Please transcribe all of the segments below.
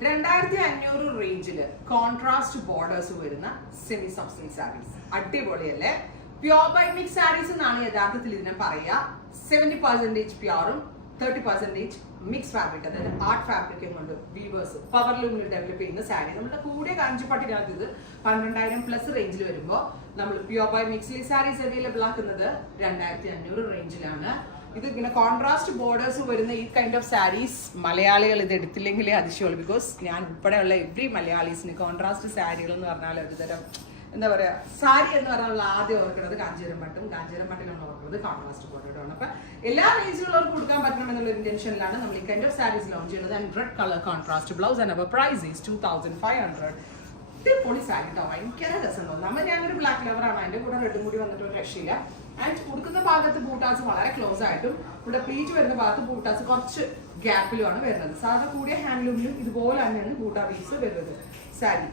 2500 റേഞ്ചിൽ contrast borders വരുന്ന semi soft silk saris അടിപൊളിയല്ലേ. പ്യോർ ബൈ മിക്സ് സാരീസ് എന്നാണ് യഥാർത്ഥത്തിൽ ഇതിനെ പറയുക. 70% പ്യോറും 30% മിക്സ് ഫാബ്രിക്, അതായത് ആർട്ട് ഫാബ്രിക്കും കൊണ്ട് വീവേഴ്സ് പവർ ലൂമിൽ ഡെവലപ്പ് ചെയ്യുന്ന സാരി. നമ്മുടെ കൂടെ കാഞ്ചിപ്പട്ടിനകത്ത് ഇത് 12,000+ റേഞ്ചിൽ വരുമ്പോൾ നമ്മൾ pure by mix saris available ആക്കുന്നത് 2500 റേഞ്ചിലാണ്. ഇത് ഇങ്ങനെ കോൺട്രാസ്റ്റ് ബോർഡേഴ്സ് വരുന്ന ഈ കൈൻഡ് ഓഫ് സാരീസ് മലയാളികൾ ഇത് എടുത്തില്ലെങ്കിലേ അതിശയമുള്ളൂ. ബിക്കോസ് ഞാൻ ഉൾപ്പെടെയുള്ള എവ്രി മലയാളീസിന് കോൺട്രാസ്റ്റ് സാരികൾ എന്ന് പറഞ്ഞാൽ ഒരു തരം എന്താ പറയുക, സാരി എന്ന് പറഞ്ഞാൽ ആദ്യം ഓർക്കുന്നത് കാഞ്ചീരം പട്ടും നമ്മൾ ഓർക്കുന്നത് കോൺട്രാസ്റ്റ് ബോർഡറാണ്. അപ്പൊ എല്ലാ റേഞ്ചിലുള്ളവർക്ക് കൊടുക്കാൻ പറ്റണം എന്നുള്ള ഇന്റൻഷനിലാണ് നമ്മൾ ഈ കൈൻഡ് ഓഫ് സാരീസ് ലോഞ്ച് ചെയ്യുന്നത്. And red colour contrast blouse and our price is 2500. പൊളി സാരി കേട്ടോ, ഭയങ്കര രസമുണ്ടോ. ഞാനൊരു ബ്ലാക്ക് ലവറാണ്, അതിന്റെ കൂടെ റെഡും കൂടി വന്നിട്ട് ഒരു രക്ഷയില്ല. ആൻഡ് കൊടുക്കുന്ന ഭാഗത്ത് ബൂട്ടാസ് വളരെ ക്ലോസ് ആയിട്ടും ഇവിടെ പ്ലീറ്റ് വരുന്ന ഭാഗത്ത് ബൂട്ടാസ് കുറച്ച് ഗ്യാപ്പിലുമാണ് വരുന്നത്. സാധാരണ കൂടിയ ഹാൻഡ്ലൂമിലും ഇതുപോലെ തന്നെയാണ് ബൂട്ടാ പീസ് വരുന്നത്. Sari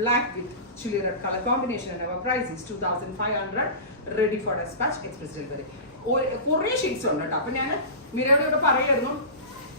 black with chilli red color combination and our price is 2500. ready for dispatch, express delivery. കുറേ ഷെയ്ഡ്സ് ഉണ്ട് കേട്ടോ. അപ്പൊ ഞാൻ മീരയോട് ഇവിടെ പറയായിരുന്നു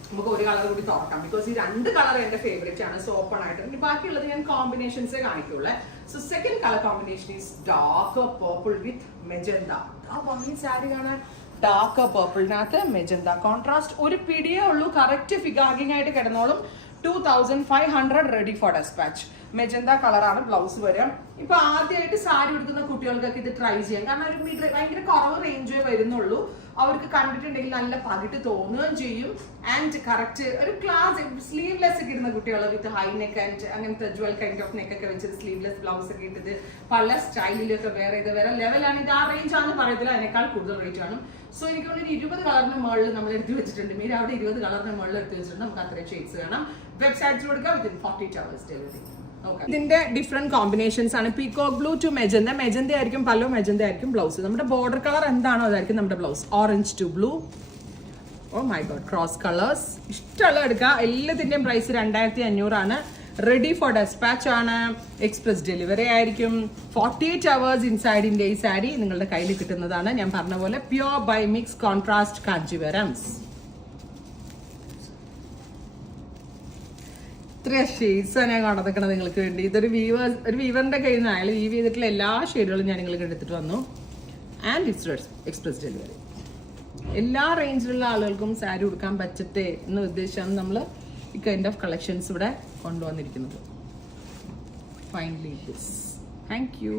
നമുക്ക് ഒരു കളർ കൂടി തുറക്കാം, ബിക്കോസ് ഈ 2 കളർ എന്റെ ഫേവറേറ്റ് ആണ്. സോ ഓപ്പൺ ആയിട്ട് ഇനി ബാക്കിയുള്ളത് ഞാൻ കോമ്പിനേഷൻസേ കാണിക്കുള്ളൂ. So second colour combination is dark purple with magenta. ആ ഭംഗി സാരി കാണാൻ. ഡാർക്ക് പർപ്പിളിനകത്ത് മെജന്ത കോൺട്രാസ്റ്റ് ഒരു പിടിയേ ഉള്ളൂ. കറക്റ്റ് ഫിഗാഗിങ് ആയിട്ട് കിടന്നോളും. 2500 റെഡി ഫോർ ഡെസ്പാച്ച്. മെജന്ത കളറാണ് ബ്ലൗസ് വരും. ഇപ്പൊ ആദ്യമായിട്ട് സാരി എടുക്കുന്ന കുട്ടികൾക്കൊക്കെ ഇത് ട്രൈ ചെയ്യാം. കാരണം ഒരു ഭയങ്കര കുറവ് റേഞ്ചേ വരുന്നുള്ളൂ. അവർക്ക് കണ്ടിട്ടുണ്ടെങ്കിൽ നല്ല പകിട്ട് തോന്നുകയും ചെയ്യും. ആൻഡ് കറക്റ്റ് ഒരു ക്ലാസ് സ്ലീവ്ലെസ് ഒക്കെ ഇടുന്ന കുട്ടികൾ വിത്ത് ഹൈ നെക്ക് ആൻഡ് അങ്ങനത്തെ ജ്വൽ കൈൻഡ് ഓഫ് നെക്ക് ഒക്കെ വെച്ചിട്ട് സ്ലീവ്ലെസ് ബ്ലൗസ് ഒക്കെ ഇട്ടത് പല സ്റ്റൈലിലൊക്കെ വേറെ ലെവലാണ്. ഇത് ആ റേഞ്ച് ആണെന്ന് പറയത്തില്ല, അതിനേക്കാൾ കൂടുതൽ റേറ്റ് ആണ്. സോ എനിക്ക് ഒരു 20 കളറിന് മുകളിൽ നമ്മൾ എടുത്ത് വെച്ചിട്ടുണ്ട്. മീര അവിടെ 20 കളറിന് മുകളിൽ എടുത്ത് വെച്ചിട്ടുണ്ട്. നമുക്ക് അത്രയും ഷെയ്ഡ്സ് കാണാം. വെബ്സൈറ്റ്സ് കൊടുക്കാം വിത്തിൻ 48 hours ഡെലിവറി. ഇതിന്റെ ഡിഫറെന്റ് കോമ്പിനേഷൻസ് ആണ്. Peacock blue to magenta. Magenta ആയിരിക്കും പല്ലോ, മെജന്ത ആയിരിക്കും ബ്ലൗസ്. നമ്മുടെ ബോർഡർ കളർ എന്താണോ അതായിരിക്കും നമ്മുടെ blouse. Orange to blue. Oh my god, cross colours. ഇഷ്ടമുള്ള എടുക്കുക. എല്ലാത്തിന്റെയും പ്രൈസ് 2500 ആണ്. റെഡി ഫോർ ഡെസ്പാച്ച് ആണ്. എക്സ്പ്രസ് ഡെലിവറി ആയിരിക്കും. 48 hours ഇൻസൈഡിന്റെ ഈ സാരി നിങ്ങളുടെ കയ്യിൽ കിട്ടുന്നതാണ്. ഞാൻ പറഞ്ഞ പോലെ പ്യോർ ബൈ മിക്സ് കോൺട്രാസ്റ്റ് കാഞ്ചീവരംസ്. ഇത്ര ഷെയ്ഡ്സ് ഞാൻ കണ്ടെത്തണം നിങ്ങൾക്ക് വേണ്ടി. ഇതൊരു വീവറിന്റെ കയ്യിൽ നിന്ന് അയാൾ വീവ് ചെയ്തിട്ടുള്ള എല്ലാ ഷെയ്ഡുകളും ഞാൻ നിങ്ങൾക്ക് എടുത്തിട്ട് വന്നു. And it's express delivery. എല്ലാ റേഞ്ചിലുള്ള ആളുകൾക്കും സാരി ഉടുക്കാൻ പറ്റട്ടെ എന്ന ഉദ്ദേശമാണ് നമ്മൾ ഈ കൈൻഡ് ഓഫ് കളക്ഷൻസ് ഇവിടെ കൊണ്ടുവന്നിരിക്കുന്നത്. Finally this. Thank you.